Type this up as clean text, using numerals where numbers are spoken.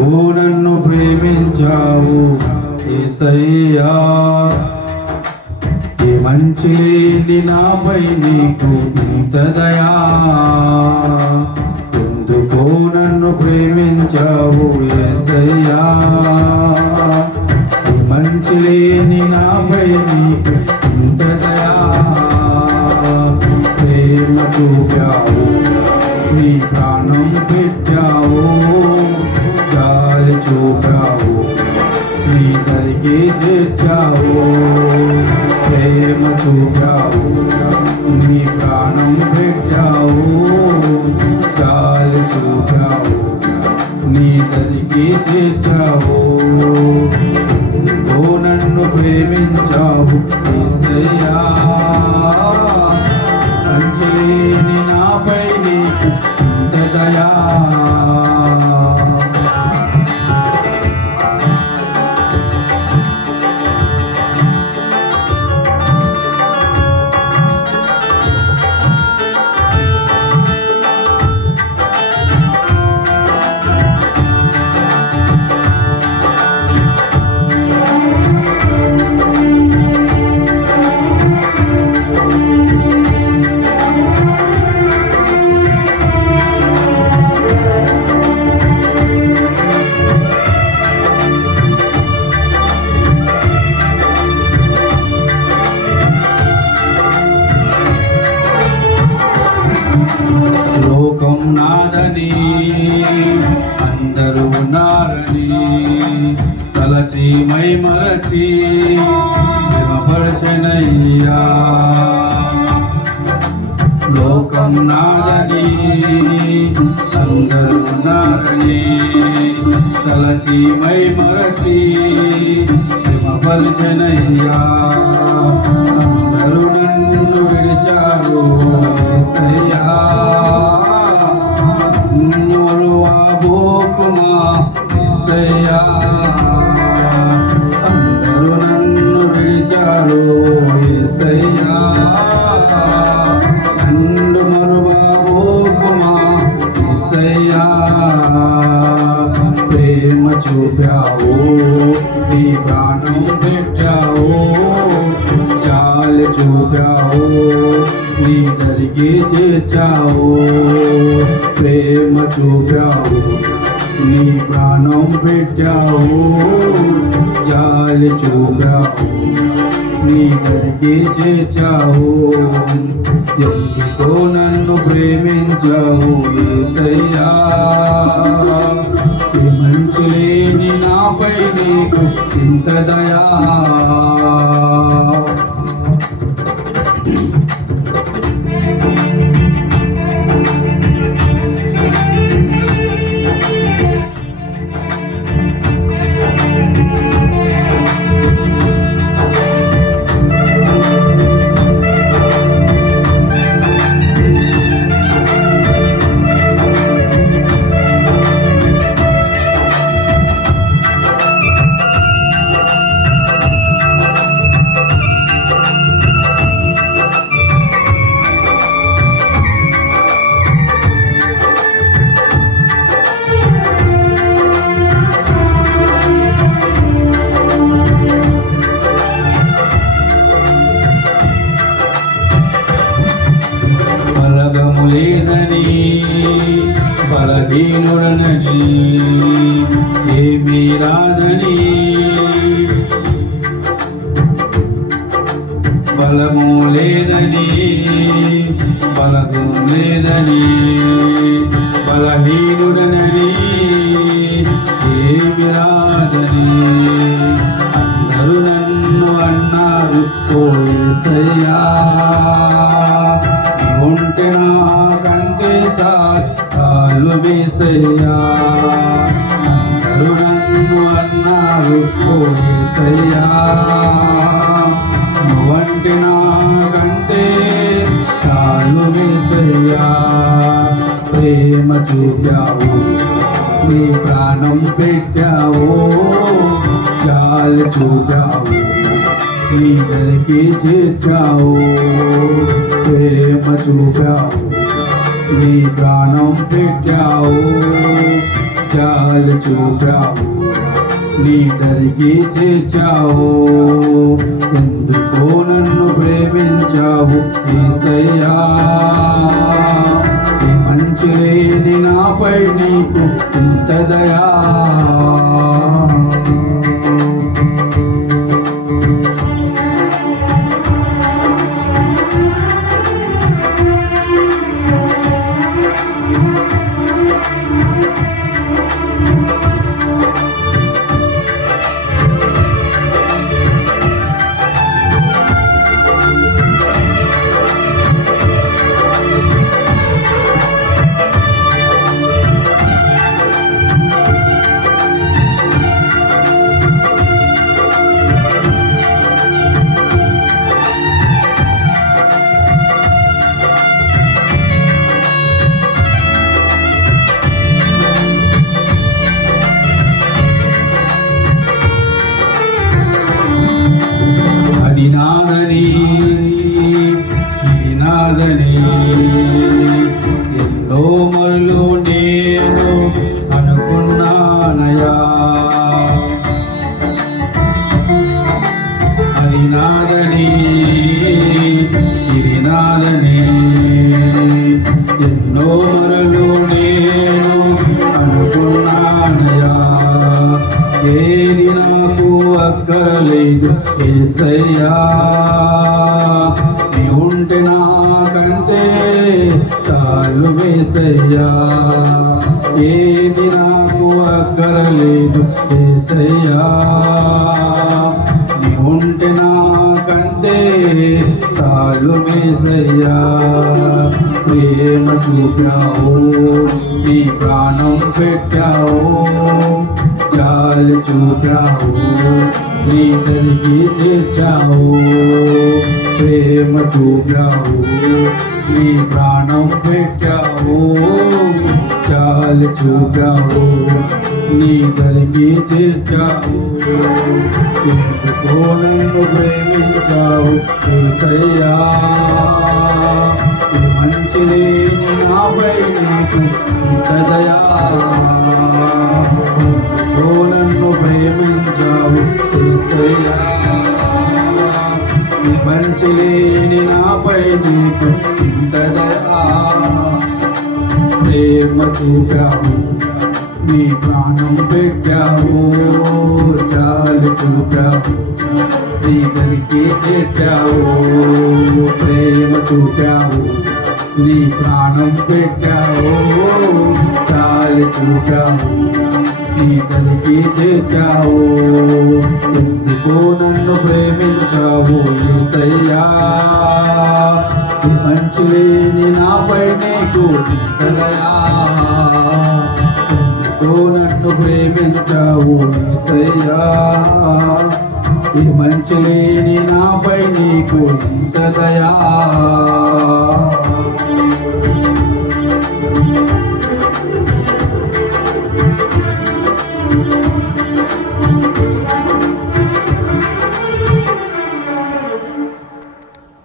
నన్ను ప్రేమించావు యేసయ్యా, ఏ మంచి లేని నాపై నీకు ఇంత దయా, ఎందుకో నన్ను ప్రేమించావు యేసయ్యా, ఏ మంచి లేని నాపై నీకు ఇంత దయా, ప్రేమ చూపావు, నీ ప్రాణం పెట్టావు, గాలి చూపావు, నీ దరికి చేర్చావు, ప్రేమ చూపావు, నీ ప్రాణం పెట్టావు, గాలి చూపావు, నీ దరికి చేర్చావు, ఓ నన్ను ప్రేమించావు యేసయ్యా, అంచలేని నాపై నీకు ఇంత దయా. లోకం నాదని అందరూ ఉన్నారని తలచి మై మరచి ప్రేమపరచనయ్యా, లోకం నాదని అందరూ ఉన్నారని తలచి మై మరచి ప్రేమపరచనయ్యా, అందరూ నన్ను విడిచారు యేసయ్యా, మరువబోకుమా యేసయ్యా, అందరూ నన్ను విడిచారు యేసయ్యా, నన్ను మరువబోకుమా యేసయ్యా, ప్రేమ చూపావు, నీ ప్రాణం పెట్టావు, జాలి చూపావు, నీ దరికి చేర్చావు, ప్రేమ చూపావు, నీ ప్రాణం పెట్టావు, జాలి చూపావు, నీ దరికి చేర్చావు, ఎందుకో నన్ను ప్రేమించావు యేసయ్యా, ఏ మంచి లేని నాపై నీకు ఇంత దయా. లేదని బలహీనుడనని ఏమీ రాదని, బలము లేదని బలగం లేదని బలహీనుడనని ఏమీ రాదని, అందరూ నన్ను అన్నారు ఓ యేసయ్యా, ఉంటే నాకంటే చాలు యేసయ్యా, అందరూ నన్ను అన్నారు ఓ యేసయ్యా, నువ్వంటే నాకంటే చాలు యేసయ్యా, ప్రేమ చూపావు, నీ ప్రాణం పెట్టావు, జాలి చూపావు, నీ దరికి చేర్చావు, ప్రేమ చూపావు, నీ ప్రాణం పెట్టావు, చాలు చూపావు నీ దరికి చేర్చావు ఎందుకో నన్ను ప్రేమించావు యేసయ్యా ఈ మంచి లేని నాపై నీకు ఇంత దయా ఇది నాదని ఎన్నో మరలు నేను అనుకున్నానయా అది నాదని ఇది నాదని ఎన్నో మరలు నేను అనుకున్నానయా ఏది నాకు అక్కరలేదు యేసయ్యా నీ ఉంటే నాకంతే చాలు యేసయ్యా ఏది నాకు అక్కరలేదు యేసయ్యా నీ ఉంటే నాకంతే చాలు యేసయ్యా ప్రేమ చూపావు నీ ప్రాణం పెట్టావు చాలు చూపావు నీ దరికి చేర్చావు ప్రేమ చూపావు నీ ప్రాణం పెట్టావు చాలు చూపావు నీ దరికి చేర్చావు ఎందుకో నన్ను ప్రేమించావు యేసయ్యా ఈ మంచి లేని నాపై నీకు ఇంత దయా నన్ను ప్రేమించావు యేసయ్యా నీ మంచి లేని నాపై నీకు ఇంత దయా ప్రేమ చూపావు నీ ప్రాణం పెట్టావు చాలు చూపావు నీ దరికి చేర్చావు ప్రేమ చూపావు నీ ప్రాణం పెట్టావు చాలు చూపావు నీ దరికి చేర్చావు ఎందుకో నన్ను ప్రేమించావు యేసయ్యా ఈ మంచి లేని నాపై నీకు ఇంత దయా ఎందుకో నన్ను ప్రేమించావు యేసయ్యా ఈ మంచి లేని నాపై నీకు ఇంత దయా